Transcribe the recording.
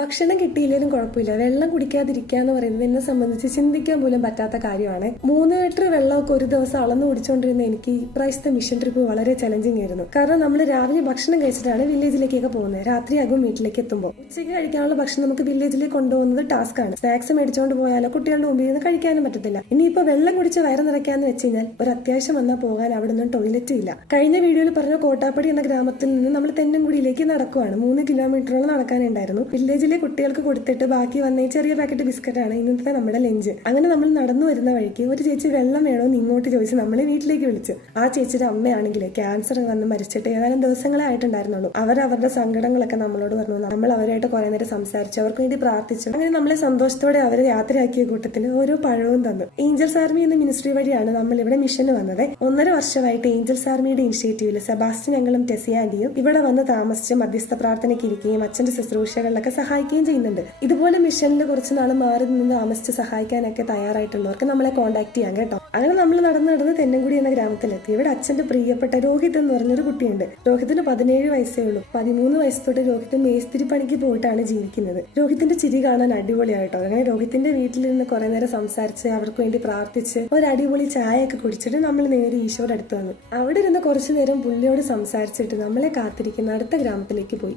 ഭക്ഷണം കിട്ടിയില്ലെങ്കിലും കുഴപ്പമില്ല, വെള്ളം കുടിക്കാതിരിക്കുക എന്ന് പറയുന്നത് എന്നെ സംബന്ധിച്ച് ചിന്തിക്കാൻ പോലും പറ്റാത്ത കാര്യമാണ്. 3 ലിറ്റർ വെള്ളമൊക്കെ ഒരു ദിവസം അളന്നു കുടിച്ചുകൊണ്ടിരുന്ന എനിക്ക് ഇപ്രാവശ്യത്തെ മിഷൻ ട്രിപ്പ് വളരെ ചലഞ്ചിങ് ആയിരുന്നു. കാരണം നമ്മൾ രാവിലെ ഭക്ഷണം കഴിച്ചിട്ടാണ് വില്ലേജിലേക്കൊക്കെ പോകുന്നത്. രാത്രിയാകും വീട്ടിലേക്ക് എത്തുമ്പോൾ. ഉച്ചയ്ക്ക് കഴിക്കാനുള്ള ഭക്ഷണം നമുക്ക് വില്ലേജിലേക്ക് കൊണ്ടുപോകുന്നത് ടാസ്ക് ആണ്. സ്നാക്സ് മേടിച്ചുകൊണ്ട് പോയാലോ കുട്ടികളുടെ മുമ്പിൽ നിന്ന് കഴിക്കാനും പറ്റത്തില്ല. ഇനിയിപ്പോൾ വെള്ളം കുടിച്ച് വയറ് നിറയ്ക്കാന്ന് വെച്ച് കഴിഞ്ഞാൽ ഒരു അത്യാവശ്യം വന്നാൽ പോകാൻ അവിടെ നിന്നും ടോയ്ലറ്റും ഇല്ല. കഴിഞ്ഞ വീഡിയോയിൽ പറഞ്ഞ കോട്ടാപ്പടി എന്ന ഗ്രാമത്തിൽ നിന്ന് നമ്മൾ തെന്നൻകുടിയിലേക്ക് നടക്കുവാണ്. 3 കിലോമീറ്ററോളം നടക്കാനുണ്ടായിരുന്നു. വില്ലേജിലെ കുട്ടികൾക്ക് കൊടുത്തിട്ട് ബാക്കി വന്ന ചെറിയ പാക്കറ്റ് ബിസ്ക്കറ്റാണ് ഇന്നത്തെ നമ്മുടെ ലഞ്ച്. അങ്ങനെ നമ്മൾ നടന്നു വരുന്ന വഴിക്ക് ഒരു ചേച്ചി വെള്ളം വേണോന്ന് ഇങ്ങോട്ട് ചോദിച്ച് നമ്മളെ വീട്ടിലേക്ക് വിളിച്ചു. ആ ചേച്ചിയുടെ അമ്മയാണെങ്കിൽ ക്യാൻസർ വന്ന് മരിച്ചിട്ട് ഏതാനും ദിവസങ്ങളെ ആയിട്ടുണ്ടായിരുന്നുള്ളൂ. അവരുടെ സങ്കടങ്ങളൊക്കെ നമ്മളോട് പറഞ്ഞു. നമ്മൾ അവരായിട്ട് കുറെ നേരം സംസാരിച്ചു, അവർക്ക് വേണ്ടി പ്രാർത്ഥിച്ചു. അങ്ങനെ നമ്മളെ സന്തോഷത്തോടെ അവർ യാത്രയാക്കിയ കൂട്ടത്തിൽ ഓരോ പഴവും തന്നു. ഏഞ്ചൽസ് ആർമി എന്ന മിനിസ്ട്രി വഴിയാണ് നമ്മൾ ഇവിടെ മിഷന് വന്നത്. 1.5 വർഷമായിട്ട് ഏഞ്ചൽസ് ആർമിയുടെ ഇനിഷ്യേറ്റീവിൽ സെബാസ്റ്റ്യൻ ഞങ്ങളും ടെസിയാൻഡിയും ഇവിടെ വന്ന് താമസിച്ച് മധ്യസ്ഥ പ്രാർത്ഥനയ്ക്ക് ഇരിക്കുകയും അച്ഛന്റെ ശുശ്രൂഷകളിലൊക്കെ സഹായിക്കുകയും ചെയ്യുന്നുണ്ട്. ഇതുപോലെ മിഷനിൽ കുറച്ച് നാൾ മാറി നിന്ന് താമസിച്ച് സഹായിക്കാനൊക്കെ തയ്യാറായിട്ടുള്ളവർക്ക് നമ്മളെ കോൺടാക്ട് ചെയ്യാം കേട്ടോ. അങ്ങനെ നമ്മൾ നടന്ന് തെന്നൻകുടി എന്ന ഗ്രാമത്തിലെത്തി. ഇവിടെ അച്ഛന്റെ പ്രിയപ്പെട്ട രോഹിത് എന്ന് പറഞ്ഞൊരു കുട്ടിയുണ്ട്. രോഹിത്തിന് 17 വയസ്സേ ഉള്ളൂ. 13 വയസ്സ് തൊട്ട് രോഹിത് മേസ്തിരി പണിക്ക് പോയിട്ടാണ് ജീവിക്കുന്നത്. രോഹിത്തിന്റെ ചിരി കാണാൻ അടിപൊളിയായിട്ടോ. അങ്ങനെ രോഹിത്തിന്റെ വീട്ടിലിരുന്ന് കുറെ നേരം സംസാരിച്ച് അവർക്ക് വേണ്ടി പ്രാർത്ഥിച്ച് ഒരു അടിപൊളി ചായയൊക്കെ കുടിച്ചിട്ട് നമ്മൾ നേരെ ഈശോയുടെ അടുത്ത് വന്നു. അവിടെ ഇരുന്ന് കുറച്ചു നേരം പുള്ളിയോട് സംസാരിച്ചിട്ട് നമ്മളെ കാത്തിരിക്കുന്ന അടുത്ത ഗ്രാമത്തിലേക്ക് പോയി.